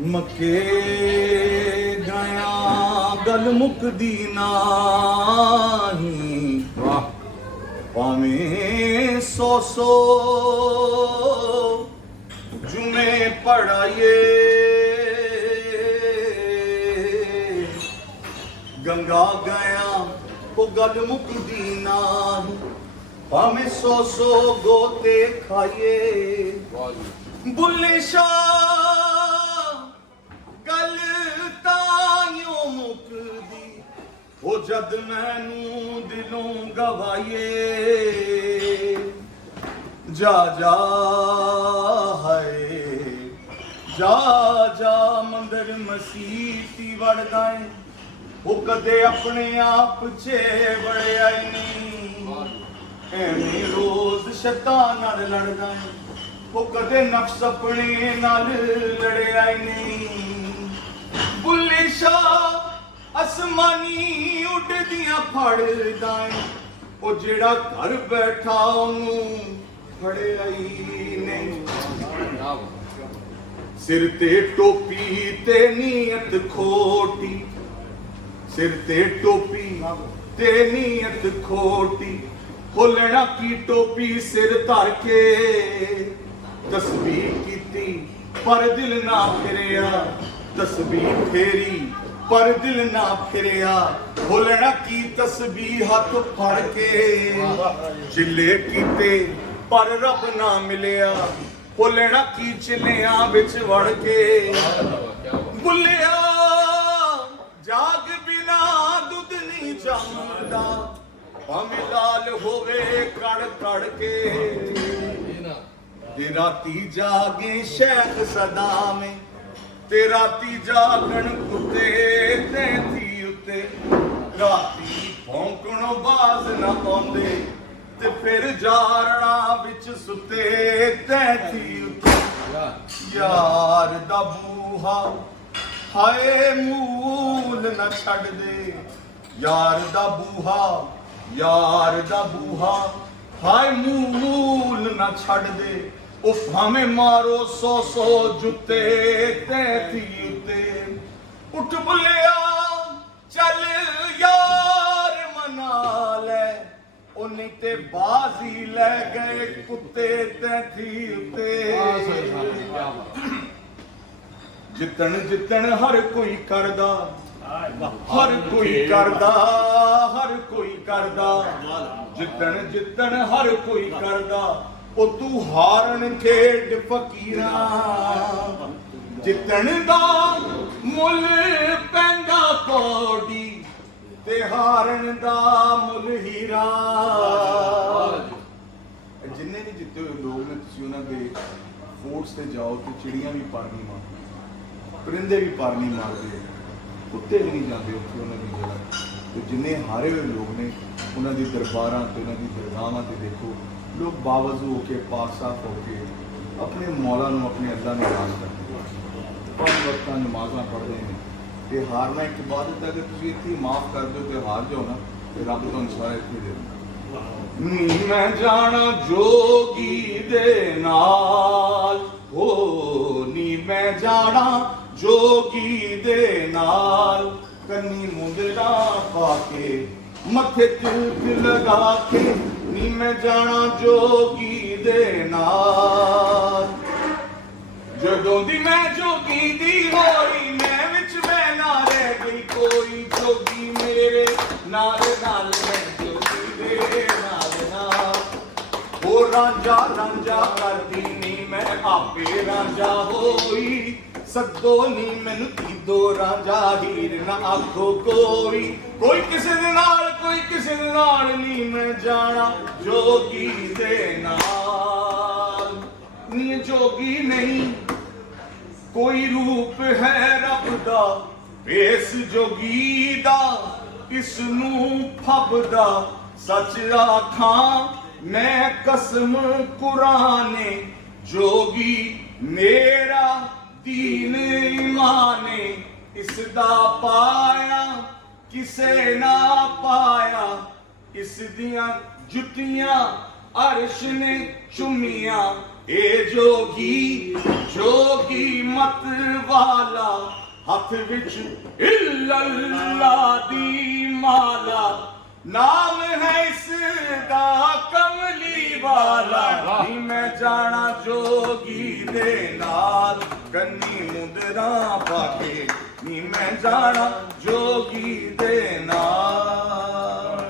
मके गया गल मुकदी नाही भावें सौ जुमे पढ़ाइए गंगा गया वो गल मुकदी नाही भावें सौ गोते खाइए बुल्ले शाह गल ताइयों मुकदी वो जद मैनू दिलों गवाइए जा जा है जा जा मंदिर मसीती वड़ गए वो कदे अपने आप चे बड़े आए नहीं एवें रोज शैतान नाल लड़ गए वो कदे नफ्स अपने नाल लड़े आए नहीं बुल्ले शाह आसमानी उड़दियां फड़दा है वो जेड़ा घर बैठा ओनू फड़े आई नहीं सिर ते टोपी ते नीयत खोटी सिर ते टोपी ते नीयत खोटी खोलना की टोपी सिर धर के तस्बीह कीती पर दिल ना फिरिया तस्बीह फेरी पर दिल ना फिरिया खोलना की तस्बीह हाथ फड़ के चिल्ले कीते पर रब ना मिलिया खोलना की चिल्लियां बिच वड़ के बुल्लिया जाग बिना दुध नहीं जमदा भावें लाल होवे कड़ कड़ के ते राती जागे शैख सदा में ते राती जागण कुत्ते ते थी उते राती भौंकणों बाज न आउंदे ते फिर जारना विच सुते ते थी उते यार दा बूहा हाय मूल न छड़ दे यार दा बूहा हाय मूल न छड़ दे ओ भावें मारो सौ जुते ते थी उते उठ बुलिया चल यार मना ले ओ नहीं ते बाजी ले गए कुत्ते ते थी उते जितन जितन हर कोई करदा हर कोई करदा जितन जितन हर कोई करदा ओ तू हारन खेड फकीरा जितन दा मुल पैंदा कौड़ी ते हारन दा मुल हीरा जिन्ने भी जिते हुए लोग ने तुसी उन्हां दे फोर्ट्स ते जाओ ते चिड़ियां भी पर नहीं मारदी परिंदे भी पर नहीं मारदे कुत्ते भी नहीं जाते उत्थे उन्हां दी जगह ते जिन्ने हारे हुए लोग ने उन्हां दी दरबारां ते उन्हां दी दरगाहां ते देखो लोग बावजू होके पाक साफ होके अपने मौला नूं अपने अल्लाह नूं याद करते हैं 5 वक्तां नमाज़ां पढ़ते हैं ते हारना एक इबादत है अगर तुसीं इत्थे माफ़ कर दो ते हार जाओ ना ते रब तुहानूं सारा इत्थे दे दिंदा मैं जाना जोगी दे नाल हो नी मैं जाना जोगी दे नाल कन्नी मुंदरा पाके मथे तिलक लगा के नी मैं जाना जोगी दे नाल जदों दी मैं जोगी दी होई मैं विच मैं ना रह गई कोई जोगी मेरे नाल नाल मैं जोगी दे नाल नाल ओ रांझा रांझा करदी नी मैं आपे रांझा होई सदो नी मैनू दो रांझा हीर ना आखो कोई किसे दे नाल नी मैं जाना जोगी दे नाल नी जोगी नहीं कोई रूप है रब दा भेस जोगी दा इसनू फबदा सच आखां मैं कसम कुराने जोगी मेरा दीन ईमाने इसदा पाया किसे ना पाया इस दियां जुतियां अर्श ने चुमिया ए जोगी जोगी मत वाला हथ विच इल्लल्ला दी माला नाम है इसदा कमली वाला नी मैं जाना जोगी दे नाल कन्नी मुंदरा पाके नी मैं जाना जोगी दे नाल।